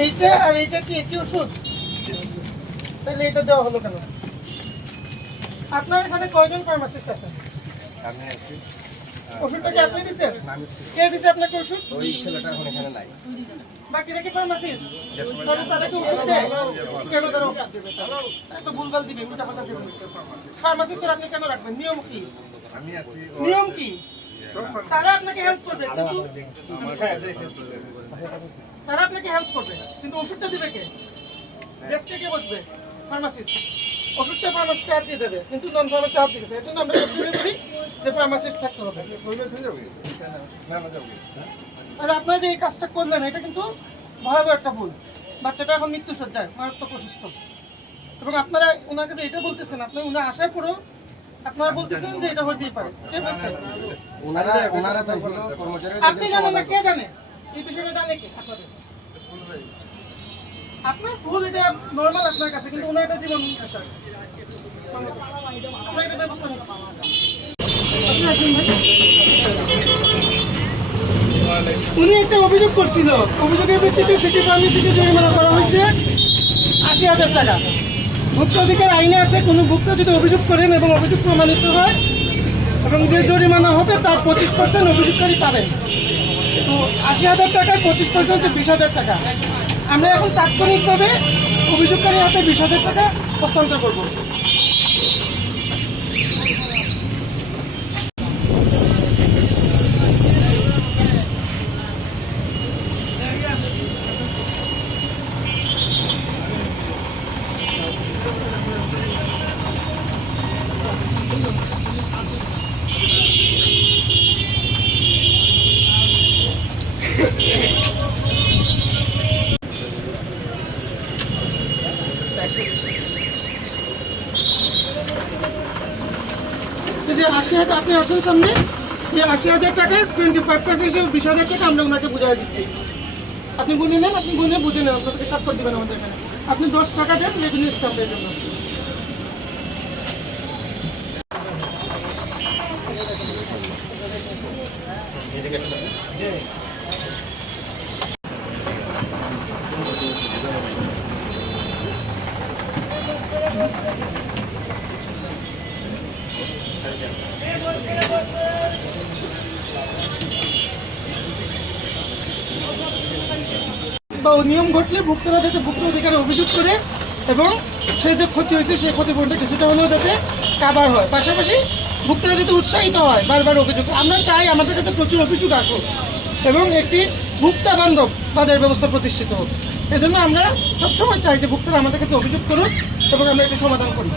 এইটা আর এইটা কি একই ওষুধ? তাহলে এটা দেওয়া হলো কেন? আপনার এখানে কয়জন ফার্মাসিস্ট আছেন? আমি আছি। ওষুধটা কি আপনি দিচ্ছেন? কে দিচ্ছে আপনাকে ওষুধ? ওই ছেলেটা এখন এখানে নাই। বাকিরা কি ফার্মাসিস্ট? তাহলে তারা কি ওষুধ দেয়? কেন তারা ওষুধ দেবে? তো ভুলভাল দিবে, উল্টা পাল্টা দিবে। ফার্মাসিস্ট আপনি কেন রাখবেন? নিয়ম কি? আমি আছি। নিয়ম কি? তারা আপনাকে হেল্প করবে, কিন্তু তারা আপনাকে হেল্প করবে, কিন্তু ওষুধটা দিবে কে? ডেস্কে কে বসবে? ফার্মাসিস্ট। ওষুধটা ফার্মাসিস্ট হাত দিয়ে দেবে, কিন্তু নন ফার্মাসিস্ট হাত দিয়েছে। এর জন্য আমরা সবসময় বলি যে ফার্মাসিস্ট থাকতে হবে। আর আপনারা যে এই কাজটা করলেন, এটা কিন্তু ভয়াবহ একটা ভুল। বাচ্চাটা এখন মৃত্যুসজ্জায়, মারাত্মক অসুস্থ। এবং আপনারা ওনাকে যে এটা বলতেছেন, আপনি উনি আসার পরেও আপনারা বলতেছেন যে এটা হতেই পারে। কে বলছেন? ওনারা চাইছিল কর্মচারী। আপনি জানেন না, কে জানে? এই বিষয়টা জানে কি আপনাদের? আপনার ভুল, এটা নর্মাল আপনার কাছে, কিন্তু ওনার এটা জীবন আসার। আপনার এটা ব্যবস্থা নিতে হবে। আপনি আসুন ভাই। উনি একটা অভিযোগ করছিল, অভিযোগের ভিত্তিতে সিটি ফার্মেসিকে জরিমানা করা হয়েছে ৮০,০০০ টাকা। ভোক্তা অধিকার আইনে আছে, কোনো ভোক্তা যদি অভিযোগ করেন এবং অভিযোগ প্রমাণিত হয় এবং যে জরিমানা হবে তার 25% অভিযোগকারী পাবেন। তো ৮০,০০০ টাকার 25% হচ্ছে ২০,০০০ টাকা। আমরা এখন তাৎক্ষণিকভাবে অভিযোগকারীর হাতে ২০,০০০ টাকা হস্তান্তর করব। যে ৮০,০০০ আপনি আসুন সামনে, যে ৮০,০০০ টাকার 25% হিসেবে ২০,০০০ টাকা আমরা ওনাকে বুঝাই দিচ্ছি। আপনি গুনে নেন, আপনি গুনে বুঝে নেন, আপনাদেরকে স্বাক্ষর দেবেন আমাদের এখানে। আপনি 10 টাকা দেন রেভিনিউ স্টাফের জন্য। বা নিয়ম ঘটলে ভুক্তরা যাতে ভুক্ত অধিকারে অভিযোগ করে এবং সে যে ক্ষতি হয়েছে সেই ক্ষতিপূরণটা কিছুটা হলেও যাতে কাভার হয়। পাশাপাশি ভুক্তরা যাতে উৎসাহিত হয় বারবার অভিযোগ। আমরা চাই আমাদের কাছে প্রচুর অভিযোগ আসুক এবং একটি ভুক্তা বান্ধব বাজার ব্যবস্থা প্রতিষ্ঠিত হোক। এজন্য আমরা সবসময় চাই যে ভুক্তরা আমাদের কাছে অভিযোগ করুক এবং আমরা এটি সমাধান করি।